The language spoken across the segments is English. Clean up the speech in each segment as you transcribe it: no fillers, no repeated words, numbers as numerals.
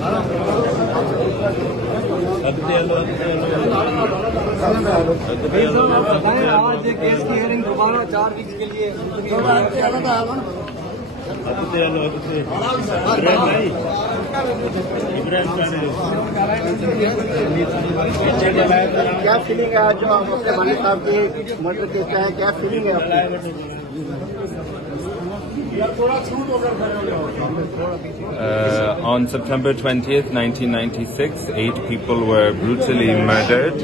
آج کیس کی ہیئرنگ دوبارہ 4 ویک کے لیے کیا فیلنگ ہے آج جو آپ اپنے والد صاحب کی مدد دیتے ہیں؟ کیا فیلنگ ہے On September 20th, 1996, 8 people were brutally murdered,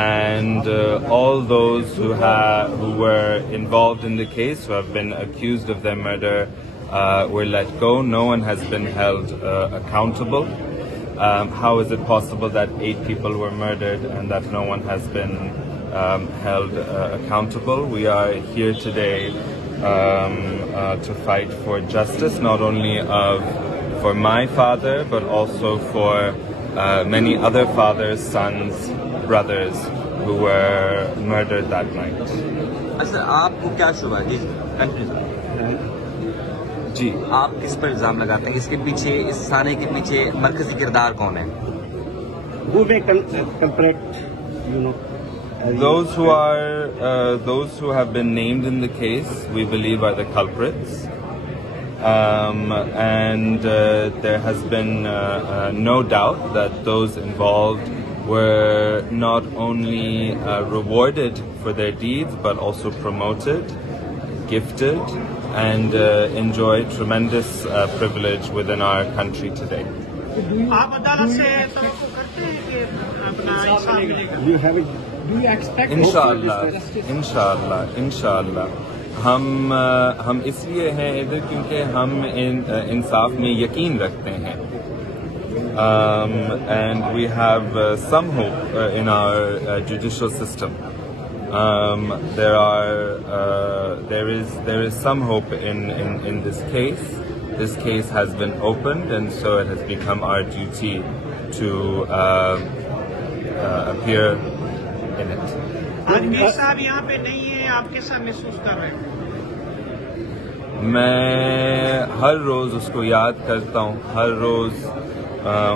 and all those who were involved in the case, who have been accused of their murder, were let go. No one has been held accountable. How is it possible that 8 people were murdered and that no one has been held accountable? We are here today to fight for justice, not only for my father, but also for many other fathers, sons, brothers who were murdered that night. سر آپ کو کیا شبہ ہے جی آپ کس پر الزام لگاتے ہیں؟ اس کے پیچھے، اس سانے کے پیچھے مرکزی کردار کون ہے؟ Those who have been named in the case, we believe, are the culprits, and there has been no doubt that those involved were not only rewarded for their deeds, but also promoted, gifted, and enjoy tremendous privilege within our country today. آپ عدالت سے توقع کرتے ہیں کہ اپنا انصاف ملے گا؟ انشاءاللہ ہم اس لیے ہیں ادھر کیونکہ ہم انصاف میں یقین رکھتے ہیں، and we have some hope in our judicial system. There is some hope in this case. This case has been opened, and so it has become our duty to appear in it. آج میر صاحب یہاں پہ نہیں ہیں، آپ کیسا محسوس کر رہے ہیں؟ میں ہر روز اس کو یاد کرتا ہوں، ہر روز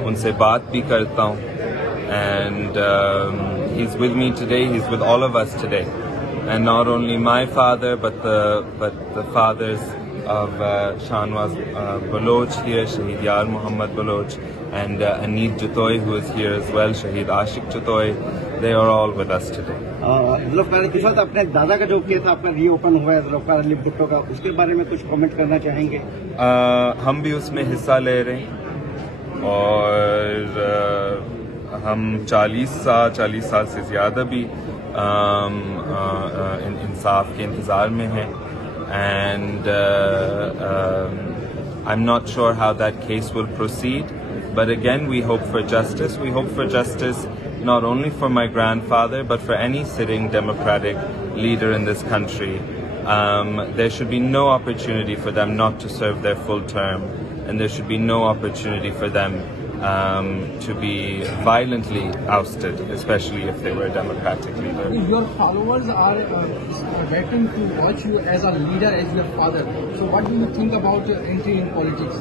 ان سے بات بھی کرتا ہوں، and he's with me today, he's with all of us today, and not only my father but the fathers of Shanwaz Baloch here, Shahid Yar Muhammad Baloch, and Aneet Jatoy, who is here as well, Shahid Ashik Jatoy. They are all with us today. Zulfiqar کے ساتھ اپنے دادا کا جو case آپ کا ری open ہوا ہے ذوالفقار علی بھٹو کا، اس کے بارے میں کچھ کامنٹ کرنا چاہیں گے؟ ہم بھی اس میں حصہ لے رہے ہیں، اور ہم 40 سال سے زیادہ بھی انصاف کے انتظار میں ہیں، and I'm not sure how that case will proceed, but again we hope for justice. We hope for justice not only for my grandfather but for any sitting democratic leader in this country. There should be no opportunity for them not to serve their full term, and there should be no opportunity for them to be violently ousted, especially if they were a democratic leader. Your followers are waiting to watch you as a leader, as your father. So what do you think about your entry in politics?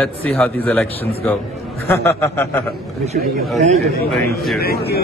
Let's see how these elections go. Thank you. Thank you.